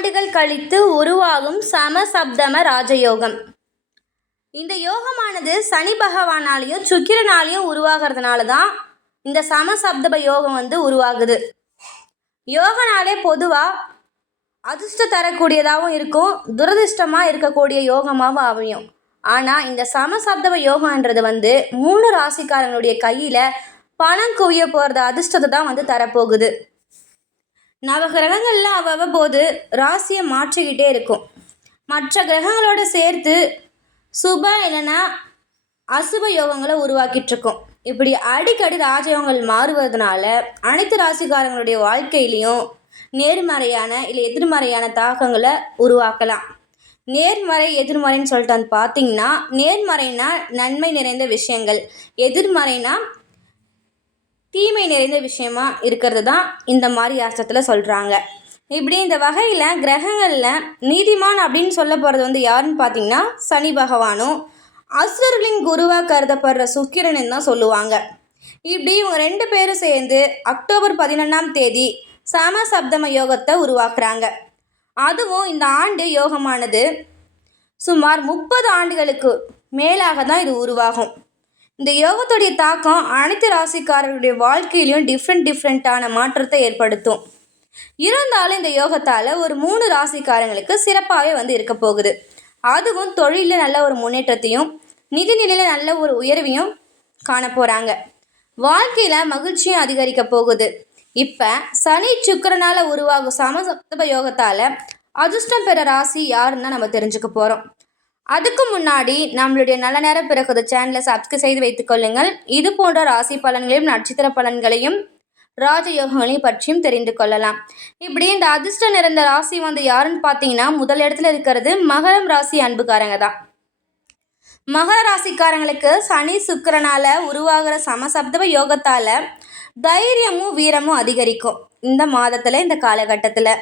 ஆண்டுகள் கழித்து உருவாகும் சமசப்தம ராஜயோகம். இந்த யோகமானது சனி பகவானாலையும் சுக்கிரனாலையும் உருவாகிறதுனால தான் இந்த சமசப்தப யோகம் வந்து உருவாகுது. யோகனாலே பொதுவாக அதிர்ஷ்டம் தரக்கூடியதாகவும் இருக்கும் துரதிர்ஷ்டமாக இருக்கக்கூடிய யோகமாகவும் அமையும். ஆனால் இந்த சமசப்தப யோகன்றது வந்து மூணு ராசிக்காரங்களுடைய கையில் பணம் குவிய போகிறது அதிர்ஷ்டத்தை தான் வந்து தரப்போகுது. நவகிரகங்கள்லாம் அவ்வப்போது ராசியை மாற்றிக்கிட்டே இருக்கும். மற்ற கிரகங்களோட சேர்த்து சுப இல்லைன்னா அசுப யோகங்களை உருவாக்கிட்டு இருக்கோம். இப்படி அடிக்கடி ராஜயோகங்கள் மாறுவதனால அனைத்து ராசிக்காரங்களுடைய வாழ்க்கையிலையும் நேர்மறையான இல்லை எதிர்மறையான தாக்கங்களை உருவாக்கலாம். நேர்மறை எதிர்மறைன்னு சொல்லிட்டு வந்து பார்த்தீங்கன்னா நேர்மறைனா நன்மை நிறைந்த விஷயங்கள். எதிர்மறைனா தீமை நிறைந்த விஷயமா இருக்கிறது தான் இந்த மாதிரி அர்த்தத்தில் சொல்கிறாங்க இப்படி இந்த வகையில் கிரகங்களில் நீதிமான் அப்படின்னு சொல்ல போகிறது வந்து யாருன்னு பார்த்தீங்கன்னா சனி பகவானும் அசுரர்களின் குருவாக கருதப்படுற சுக்கிரன் தான் சொல்லுவாங்க. இப்படி இவங்க ரெண்டு பேரும் சேர்ந்து அக்டோபர் பதினொன்றாம் தேதி சமசப்தம யோகத்தை உருவாக்குறாங்க. அதுவும் இந்த ஆண்டு யோகமானது சுமார் முப்பது ஆண்டுகளுக்கு மேலாக தான் இது உருவாகும். இந்த யோகத்துடைய தாக்கம் அனைத்து ராசிக்காரர்களுடைய வாழ்க்கையிலையும் டிஃப்ரெண்ட் டிஃப்ரெண்ட்டான மாற்றத்தை ஏற்படுத்தும். இருந்தாலும் இந்த யோகத்தால் ஒரு மூணு ராசிக்காரங்களுக்கு சிறப்பாகவே வந்து இருக்க போகுது. அதுவும் தொழிலில் நல்ல ஒரு முன்னேற்றத்தையும் நிதிநிலையில் நல்ல ஒரு உயர்வையும் காண போகிறாங்க வாழ்க்கையில் மகிழ்ச்சியும் அதிகரிக்க போகுது. இப்போ சனி சுக்கிரனால் உருவாகும் சமசப்தப யோகத்தால் அதிர்ஷ்டம் பெற ராசி யாருன்னு நம்ம தெரிஞ்சுக்க போகிறோம் அதுக்கு முன்னாடி நம்மளுடைய நல்ல நேரம் பிறகுது சேனலை சப்ஸ்கிரைப் செய்து வைத்துக் கொள்ளுங்கள். இது போன்ற ராசி பலன்களையும் நட்சத்திர பலன்களையும் ராஜயோகங்களையும் பற்றியும் தெரிந்து கொள்ளலாம். இப்படி இந்த அதிர்ஷ்டம் நிறைந்த ராசி வந்து யாருன்னு பார்த்தீங்கன்னா முதல் இடத்துல இருக்கிறது மகரம் ராசி அன்புக்காரங்க தான். மகர ராசிக்காரங்களுக்கு சனி சுக்கரனால் உருவாகிற சமசப்தவ யோகத்தால் தைரியமும் வீரமும் அதிகரிக்கும். இந்த மாதத்தில் இந்த காலகட்டத்தில்.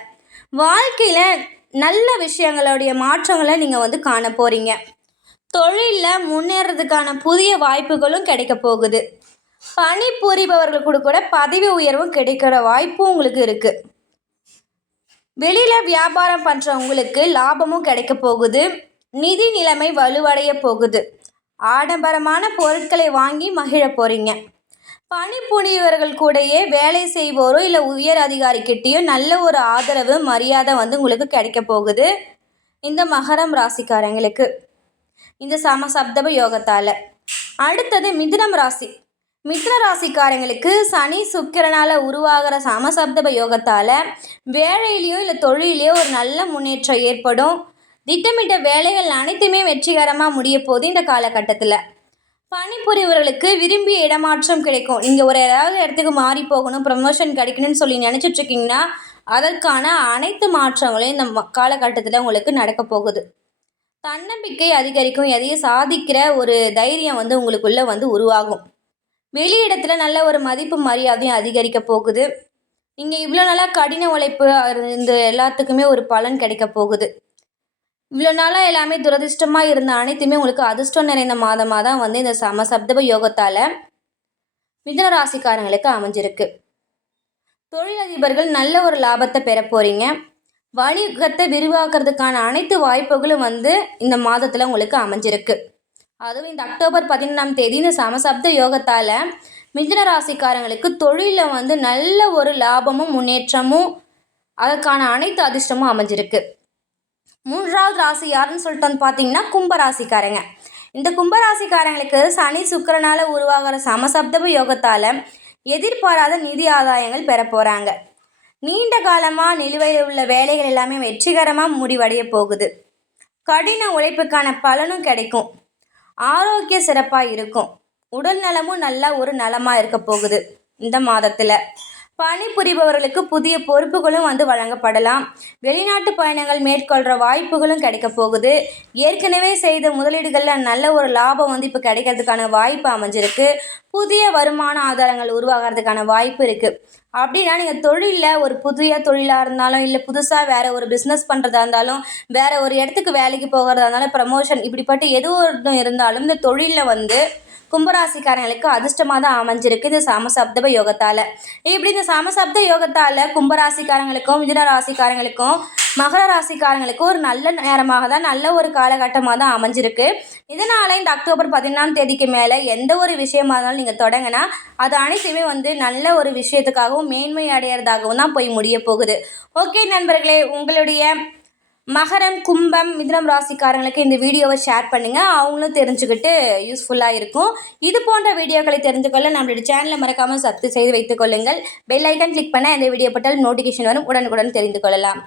வாழ்க்கையில் நல்ல விஷயங்களுடைய மாற்றங்களை நீங்கள் வந்து காண போகிறீங்க தொழிலில் முன்னேறதுக்கான புதிய வாய்ப்புகளும் கிடைக்க போகுது. பணி புரிபவர்களுக்கு கூட கூட பதவி உயர்வும் கிடைக்கிற வாய்ப்பும் உங்களுக்கு இருக்குது வெளியில் வியாபாரம் பண்ணுறவங்களுக்கு லாபமும் கிடைக்க போகுது. நிதி நிலைமை வலுவடைய போகுது. ஆடம்பரமான பொருட்களை வாங்கி மகிழ போகிறீங்க பணிபுரியவர்கள் கூடயே வேலை செய்வோரோ இல்லை உயர் அதிகாரிக்கிட்டேயோ நல்ல ஒரு ஆதரவு மரியாதை வந்து உங்களுக்கு கிடைக்க போகுது. இந்த மகரம் ராசிக்காரங்களுக்கு. இந்த சமசப்தப யோகத்தால். அடுத்தது மிதுனம் ராசி. மிதுன ராசிக்காரங்களுக்கு சனி சுக்கிரனால் உருவாகிற சமசப்தப யோகத்தால் வேலையிலையோ இல்லை தொழிலையோ ஒரு நல்ல முன்னேற்றம் ஏற்படும். திட்டமிட்ட வேலைகள் அனைத்துமே வெற்றிகரமாக முடிய போகுது இந்த காலகட்டத்தில். பணிபுரியவர்களுக்கு விரும்பிய இடமாற்றம் கிடைக்கும். நீங்கள் ஒரு ஏதாவது இடத்துக்கு மாறி போகணும் ப்ரமோஷன் கிடைக்கணும்னு சொல்லி நினச்சிட்டு இருக்கீங்கன்னா அதற்கான அனைத்து மாற்றங்களும் இந்த காலகட்டத்தில் உங்களுக்கு நடக்க போகுது. தன்னம்பிக்கை அதிகரிக்கும் எதையும் சாதிக்கிற ஒரு தைரியம் வந்து உங்களுக்குள்ளே வந்து உருவாகும். வெளியிடத்தில் நல்ல ஒரு மதிப்பு மரியாதையும் அதிகரிக்க போகுது. நீங்கள் இவ்வளோ நாளாக கடின உழைப்பு இந்த எல்லாத்துக்குமே ஒரு பலன் கிடைக்க போகுது. இவ்வளோ நாளாக எல்லாமே துரதிர்ஷ்டமாக இருந்த அனைத்துமே உங்களுக்கு அதிர்ஷ்டம் நிறைந்த மாதமாக தான் வந்து இந்த சமசப்தப யோகத்தால் மிதன ராசிக்காரங்களுக்கு அமைஞ்சிருக்கு. தொழிலதிபர்கள் நல்ல ஒரு லாபத்தை பெற போகிறீங்க வணிகத்தை விரிவாக்குறதுக்கான அனைத்து வாய்ப்புகளும் வந்து இந்த மாதத்தில் உங்களுக்கு அமைஞ்சிருக்கு. அதுவும் இந்த அக்டோபர் பதினொன்றாம் தேதி இந்த சமசப்த யோகத்தால் மிதன ராசிக்காரங்களுக்கு தொழிலில் வந்து நல்ல ஒரு லாபமும் முன்னேற்றமும் அதற்கான அனைத்து அதிர்ஷ்டமும் அமைஞ்சிருக்கு. மூன்றாவது ராசி யாருன்னு சொல்லிட்டு பார்த்தீங்கன்னா கும்பராசிக்காரங்க. இந்த கும்பராசிக்காரங்களுக்கு சனி சுக்கிரனால உருவாகிற சமசப்தப யோகத்தால் எதிர்பாராத நிதி ஆதாயங்கள் பெற போகிறாங்க நீண்ட காலமாக நிலுவையில் உள்ள வேலைகள் எல்லாமே வெற்றிகரமாக முடிவடைய போகுது. கடின உழைப்புக்கான பலனும் கிடைக்கும். ஆரோக்கிய சிறப்பாக இருக்கும். உடல் நலமும் நல்லா ஒரு நலமாக இருக்க போகுது இந்த மாதத்தில். பணிபுரிபவர்களுக்கு புதிய பொறுப்புகளும் வந்து வழங்கப்படலாம். வெளிநாட்டு பயணங்கள் மேற்கொள்கிற வாய்ப்புகளும் கிடைக்க போகுது. ஏற்கனவே செய்த முதலீடுகளில் நல்ல ஒரு லாபம் வந்து இப்போ கிடைக்கிறதுக்கான வாய்ப்பு அமைஞ்சிருக்கு. புதிய வருமான ஆதாரங்கள் உருவாகிறதுக்கான வாய்ப்பு இருக்குது அப்படின்னா நீங்கள் தொழிலில் ஒரு புதிய தொழிலாக இருந்தாலும் இல்லை புதுசாக வேறு ஒரு பிஸ்னஸ் பண்ணுறதா இருந்தாலும் வேறு ஒரு இடத்துக்கு வேலைக்கு போகிறதா இருந்தாலும் ப்ரமோஷன் இப்படிப்பட்ட எது ஒன்று இருந்தாலும் இந்த தொழிலில் வந்து கும்பராசிக்காரங்களுக்கு அதிர்ஷ்டமாக தான் அமைஞ்சிருக்கு இந்த சாமசப்த யோகத்தால். இப்படி இந்த சமசப்த யோகத்தால் கும்பராசிக்காரங்களுக்கும் மிதுன ராசிக்காரங்களுக்கும் மகர ராசிக்காரங்களுக்கு ஒரு நல்ல நேரமாக தான் நல்ல ஒரு காலகட்டமாக தான் அமைஞ்சிருக்கு. இதனால் இந்த அக்டோபர் பதினாலாம் தேதிக்கு மேலே எந்த ஒரு விஷயமா இருந்தாலும் நீங்கள் தொடங்கினா அது அனைத்துமே வந்து நல்ல ஒரு விஷயத்துக்காகவும் மேன்மை அடையிறதாகவும் தான் போய் முடிய போகுது. ஓகே நண்பர்களே உங்களுடைய மகரம் கும்பம் மிதுனம் ராசிக்காரங்களுக்கு இந்த வீடியோவை ஷேர் பண்ணுங்கள் அவங்களும் தெரிஞ்சுக்கிட்டு யூஸ்ஃபுல்லாக இருக்கும். இது போன்ற வீடியோக்களை தெரிந்து கொள்ள நம்மளுடைய சேனலை மறக்காமல் சப்ஸ்கிரைப் செய்து வைத்துக் கொள்ளுங்கள். பெல் ஐக்கன் கிளிக் பண்ண இந்த வீடியோ பட்டால் நோட்டிஃபிகேஷன் வரும். உடனுக்குடன் தெரிந்து கொள்ளலாம்.